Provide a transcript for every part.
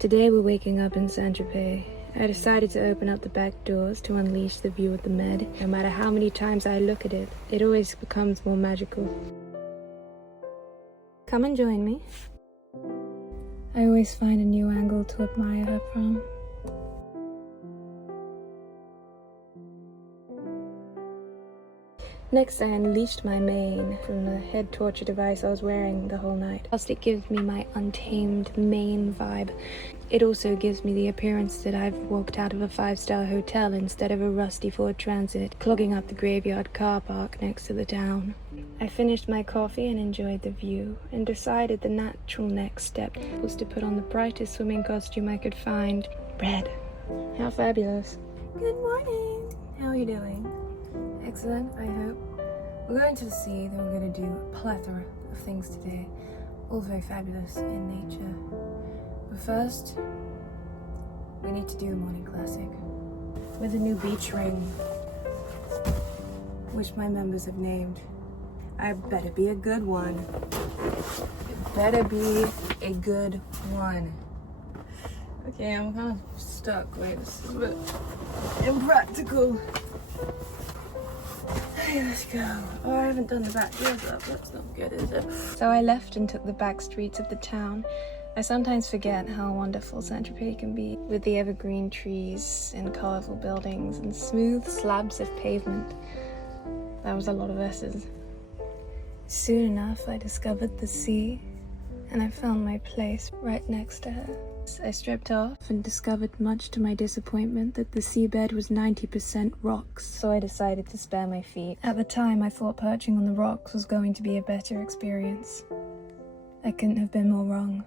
Today we're waking up in Saint-Tropez. I decided to open up the back doors to unleash the view of the Med. No matter how many times I look at it, it always becomes more magical. Come and join me. I always find a new angle to admire her from. Next, I unleashed my mane from the head torture device I was wearing the whole night. Whilst it gives me my untamed mane vibe, it also gives me the appearance that I've walked out of a 5-star hotel instead of a rusty Ford Transit, clogging up the graveyard car park next to the town. I finished my coffee and enjoyed the view, and decided the natural next step was to put on the brightest swimming costume I could find. Red. How fabulous. Good morning. How are you doing? Excellent, I hope. We're going to the sea, then we're going to do a plethora of things today, all very fabulous in nature. But first, we need to do the morning classic with a new beach ring, which my members have named. I better be a good one. It better be a good one. Okay, I'm kind of stuck. Wait, this is a bit impractical. Okay, let's go. Oh, I haven't done the back doors up. That's not good, is it? So I left and took the back streets of the town. I sometimes forget how wonderful Saint-Tropez can be, with the evergreen trees and colourful buildings and smooth slabs of pavement. That was a lot of S's. Soon enough, I discovered the sea, and I found my place right next to her. I stripped off and discovered, much to my disappointment, that the seabed was 90% rocks, so I decided to spare my feet. At the time, I thought perching on the rocks was going to be a better experience. I couldn't have been more wrong.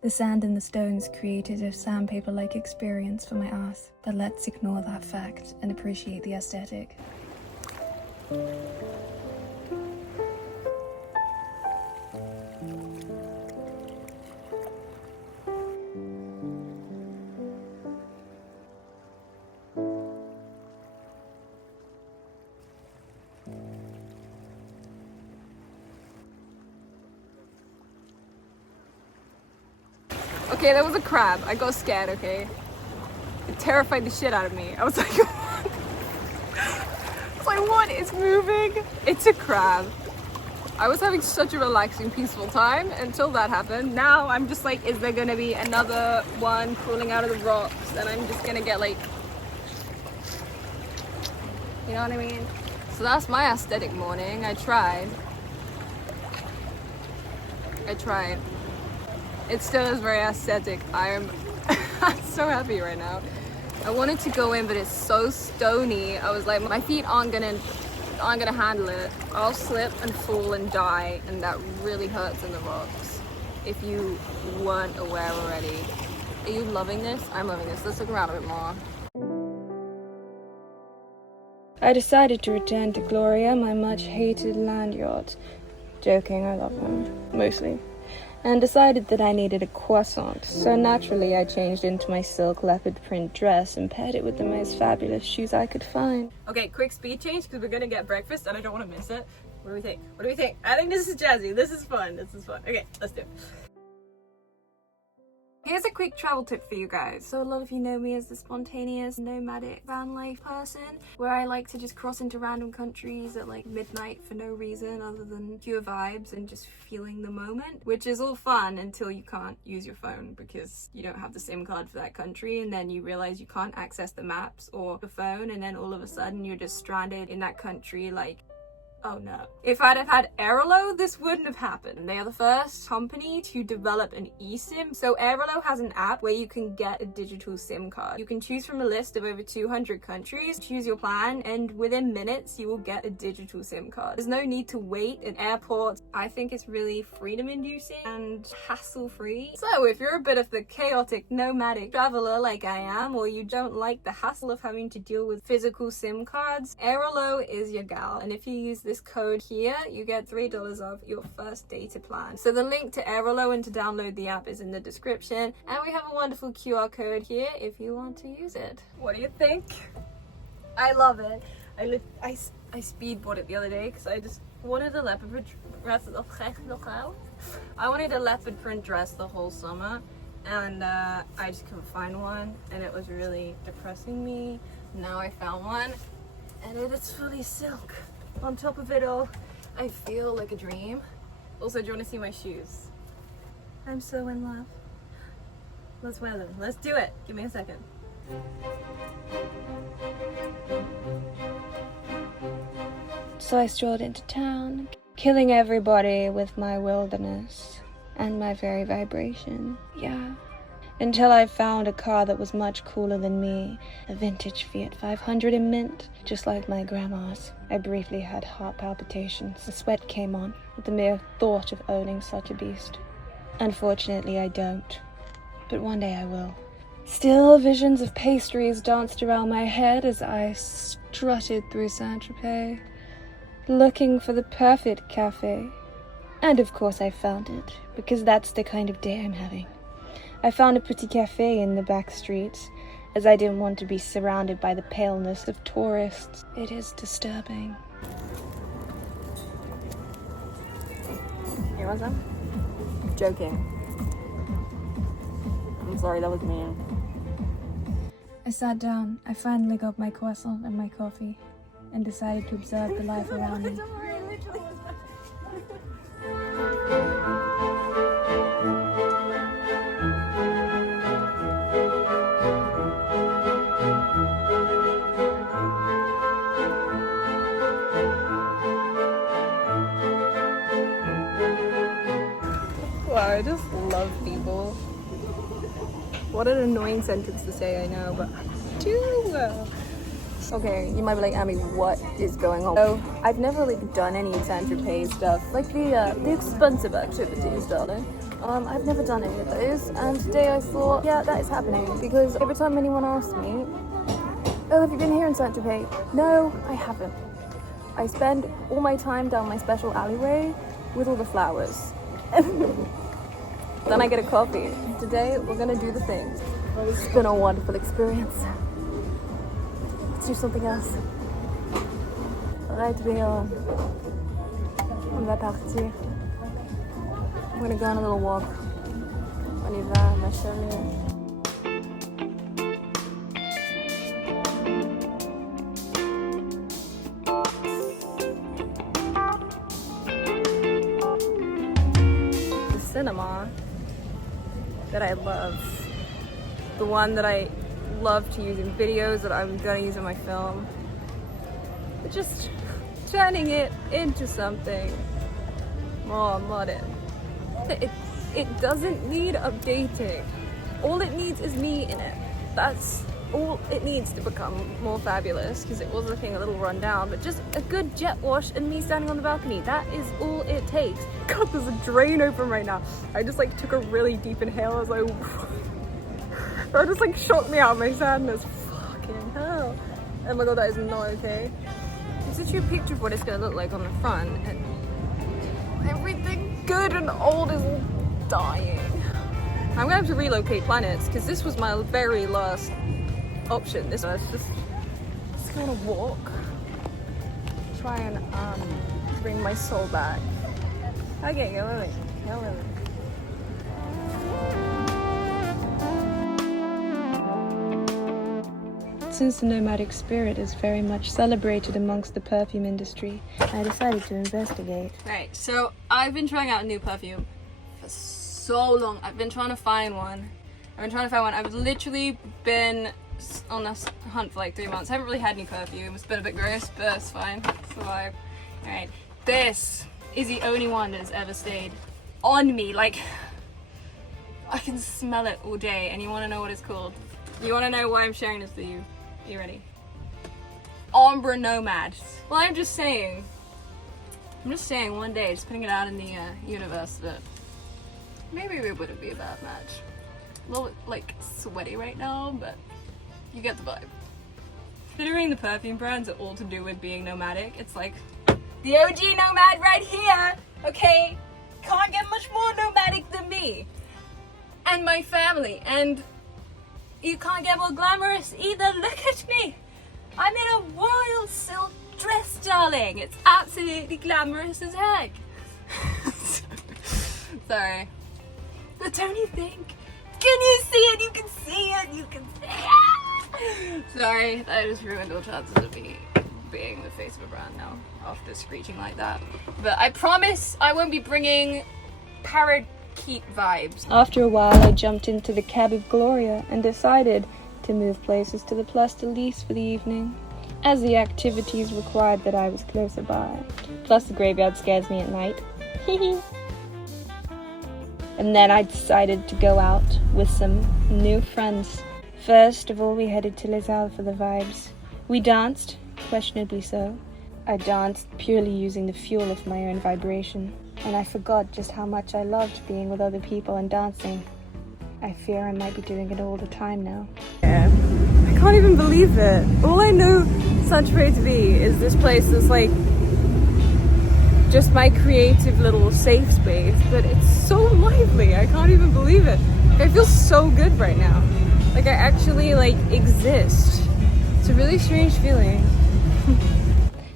The sand and the stones created a sandpaper-like experience for my ass, but let's ignore that fact and appreciate the aesthetic. Okay, that was a crab. I got scared, okay? It terrified the shit out of me. I was like, what? I was like, what is moving? It's a crab. I was having such a relaxing, peaceful time until that happened. Now I'm just like, is there gonna be another one crawling out of the rocks? And I'm just gonna get like, you know what I mean? So that's my aesthetic morning. I tried. It still is very aesthetic. I'm so happy right now. I wanted to go in, but it's so stony. I was like, my feet aren't gonna handle it. I'll slip and fall and die, and that really hurts in the rocks. If you weren't aware already. Are you loving this? I'm loving this. Let's look around a bit more. I decided to return to Gloria, my much-hated land yacht. Joking, I love her. Mostly. And decided that I needed a croissant, so naturally I changed into my silk leopard print dress and paired it with the most fabulous shoes I could find. Okay, quick speed change because we're gonna get breakfast and I don't want to miss it. What do we think? What do we think? I think this is jazzy. This is fun. Okay, let's do it. Here's a quick travel tip for you guys. So a lot of you know me as the spontaneous, nomadic van life person, where I like to just cross into random countries at like midnight for no reason other than pure vibes and just feeling the moment, which is all fun until you can't use your phone because you don't have the SIM card for that country, and then you realize you can't access the maps or the phone, and then all of a sudden you're just stranded in that country like, oh no. If I'd have had Airalo, this wouldn't have happened. They are the first company to develop an eSIM. So Airalo has an app where you can get a digital SIM card. You can choose from a list of over 200 countries, choose your plan, and within minutes you will get a digital SIM card. There's no need to wait at airports. I think it's really freedom-inducing and hassle-free. So if you're a bit of the chaotic, nomadic traveler like I am, or you don't like the hassle of having to deal with physical SIM cards, Airalo is your gal. And if you use this code here, you get $3 off your first data plan. So the link to Airalo and to download the app is in the description, and we have a wonderful QR code here if you want to use it. What do you think? I love it. I speedboarded it the other day because I just wanted a leopard dress. I wanted a leopard print dress the whole summer, and I just couldn't find one, and it was really depressing me. Now I found one, and it is fully silk. On top of it all, I feel like a dream. Also, do you want to see my shoes? I'm so in love. Let's wear them. Let's do it. Give me a second. So I strolled into town, killing everybody with my wilderness and my very vibration. Yeah. Until I found a car that was much cooler than me, a vintage Fiat 500 in mint, just like my grandma's. I briefly had heart palpitations. The sweat came on with the mere thought of owning such a beast. Unfortunately, I don't. But one day I will. Still, visions of pastries danced around my head as I strutted through Saint-Tropez, looking for the perfect cafe. And of course I found it, because that's the kind of day I'm having. I found a pretty cafe in the back streets, as I didn't want to be surrounded by the paleness of tourists. It is disturbing. You want some? Joking. I'm sorry, that was mean. I sat down. I finally got my croissant and my coffee, and decided to observe the life around me. Wow, I just love people. What an annoying sentence to say, I know, but I do. Okay, you might be like, Abby, what is going on? So, I've never done any Saint-Tropez stuff, like the expensive activities, darling. I've never done any of those, and today I thought, yeah, that is happening, because every time anyone asks me, oh, have you been here in Saint-Tropez? No, I haven't. I spend all my time down my special alleyway with all the flowers. Then I get a coffee. Today, we're gonna do the thing. It's been a wonderful experience. Let's do something else. Right, on va partir. We're gonna go on a little walk. On y va, ma chérie. The cinema that I love, the one that I love to use in videos, that I'm gonna use in my film, but just turning it into something more modern. It doesn't need updating. All it needs is me in it. That's all it needs to become more fabulous, because it was looking a little run down, but just a good jet wash and me standing on the balcony. That is all it takes. God, there's a drain open right now. I just took a really deep inhale. I was like, that just shocked me out of my sadness. Fucking hell. Oh my god, that is not okay. It's a true picture of what it's gonna look like on the front, and everything good and old is dying. I'm gonna have to relocate planets, because this was my very last option. This was just gonna walk, try and bring my soul back. Okay, go Lily. Go Lily. Since the nomadic spirit is very much celebrated amongst the perfume industry, I decided to investigate. Right, so I've been trying out a new perfume for so long. I've been trying to find one. I've literally been on this hunt for 3 months. I haven't really had any perfume. It's been a bit gross, but it's fine. Survive. Alright, this is the only one that has ever stayed on me. I can smell it all day, and you want to know what it's called? You want to know why I'm sharing this with you? Are you ready? Ombre Nomad. Well, I'm just saying one day, just putting it out in the universe, that maybe it wouldn't be a bad match. A little sweaty right now, but you get the vibe. Considering the perfume brands are all to do with being nomadic, it's the OG nomad right here, okay? Can't get much more nomadic than me. And my family, and you can't get more glamorous either. Look at me. I'm in a royal silk dress, darling. It's absolutely glamorous as heck. Sorry. But don't you think Can you see it? You can see it. You can see it. Sorry, I just ruined all chances of me being the face of a brand now after screeching like that. But I promise I won't be bringing parakeet vibes. After a while, I jumped into the cab of Gloria and decided to move places to the Place de Lys for the evening, as the activities required that I was closer by. Plus, the graveyard scares me at night. And then I decided to go out with some new friends. First of all, we headed to Les Halles for the vibes. We danced, questionably so. I danced purely using the fuel of my own vibration, and I forgot just how much I loved being with other people and dancing. I fear I might be doing it all the time now. Yeah, I can't even believe it. All I know Saint-Tropez to be is this place that's like just my creative little safe space, but it's so lively. I can't even believe it. I feel so good right now. Like I actually like exist. It's a really strange feeling.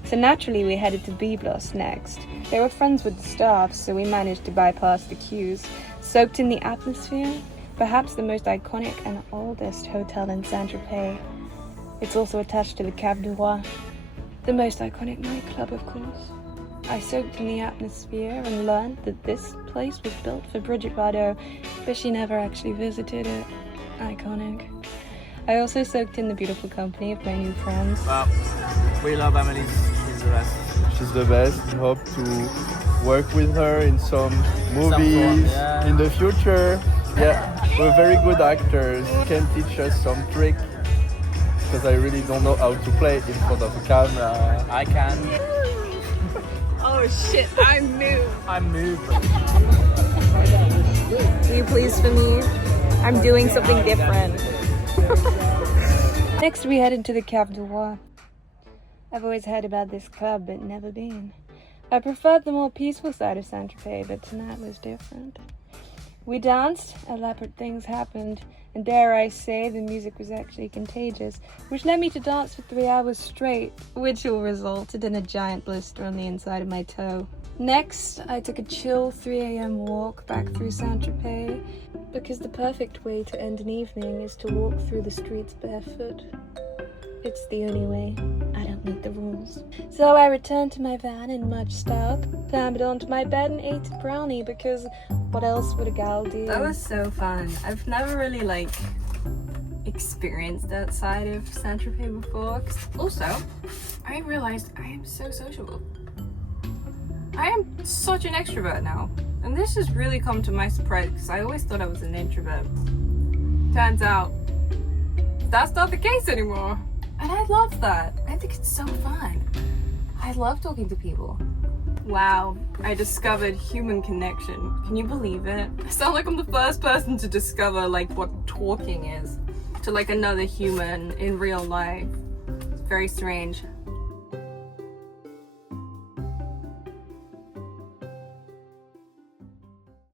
So naturally we headed to Byblos next. They were friends with the staff, so we managed to bypass the queues. Soaked in the atmosphere, perhaps the most iconic and oldest hotel in Saint-Tropez. It's also attached to the Cave du Roi, the most iconic nightclub, of course. I soaked in the atmosphere and learned that this place was built for Brigitte Bardot, but she never actually visited it. Iconic. I also soaked in the beautiful company of my new friends. Well, we love Amelie. She's the best. She's the best. We hope to work with her in some movies in the future. Yeah, we're very good actors. Can teach us some trick, because I really don't know how to play in front of a camera. I can. Oh shit, I'm moved. I'm moved. Will you please for me? I'm doing something different. Next we headed to the Cave du Roi. I've always heard about this club, but never been. I preferred the more peaceful side of Saint-Tropez, but tonight was different. We danced, elaborate things happened, and dare I say, the music was actually contagious, which led me to dance for 3 hours straight, which all resulted in a giant blister on the inside of my toe. Next, I took a chill 3 a.m. walk back through Saint-Tropez, because the perfect way to end an evening is to walk through the streets barefoot. It's the only way. I don't make the rules. So I returned to my van in much style, clambered onto my bed and ate a brownie, because what else would a gal do? That was so fun. I've never really like experienced that side of Saint-Tropez before. Also, I realized I am so sociable. I am such an extrovert now. And this has really come to my surprise, because I always thought I was an introvert. Turns out, that's not the case anymore. And I love that. I think it's so fun. I love talking to people. Wow, I discovered human connection. Can you believe it? I sound like I'm the first person to discover like what talking is to like another human in real life. It's very strange.